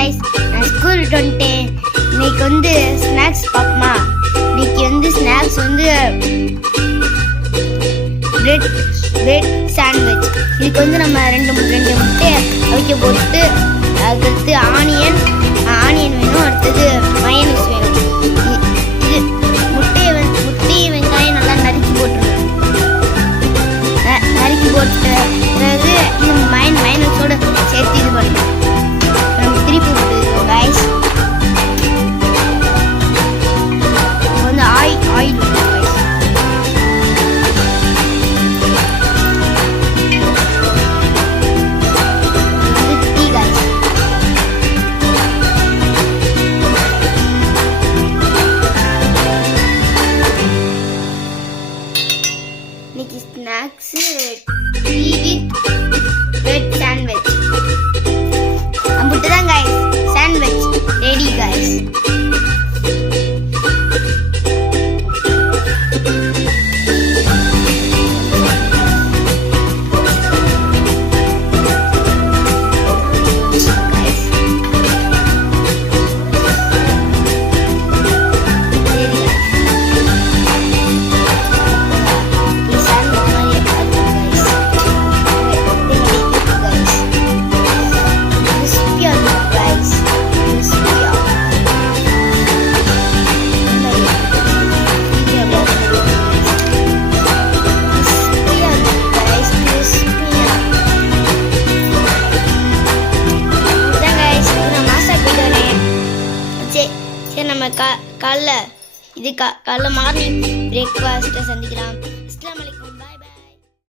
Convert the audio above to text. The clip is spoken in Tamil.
guys, நான் ஸ்கூல் வந்துட்டேன். இன்னைக்கு வந்து ஸ்நாக்ஸ் பார்ப்போமா? இன்னைக்கு வந்து ஸ்நாக்ஸ் வந்து பிரெட் சாண்ட்விச். இதுக்கு வந்து நம்ம ரெண்டு முட்டை அவிக்க போட்டு அதுக்கடுத்து ஆனியன் வேணும், அடுத்தது மயனீஸ் வேணும். இது முட்டையை வெங்காயம் நல்லா நறுக்கி போட்டுருணும். நறுக்கி போட்டு பிறகு இது மயனீஸோட சேர்த்து இது பண்ணணும். நம்ம திருப்பி போட்டுருக்கோம் கைஸ். வந்து ஆயில் இன்னைக்கு snacks tea with bread sandwich. அம்புட்டுதான் கைஸ், சாண்ட்விச் ரெடி கைஸ். நம்ம காலைல மார்னிங் பிரேக்ஃபாஸ்ட்டை சந்திக்கலாம்.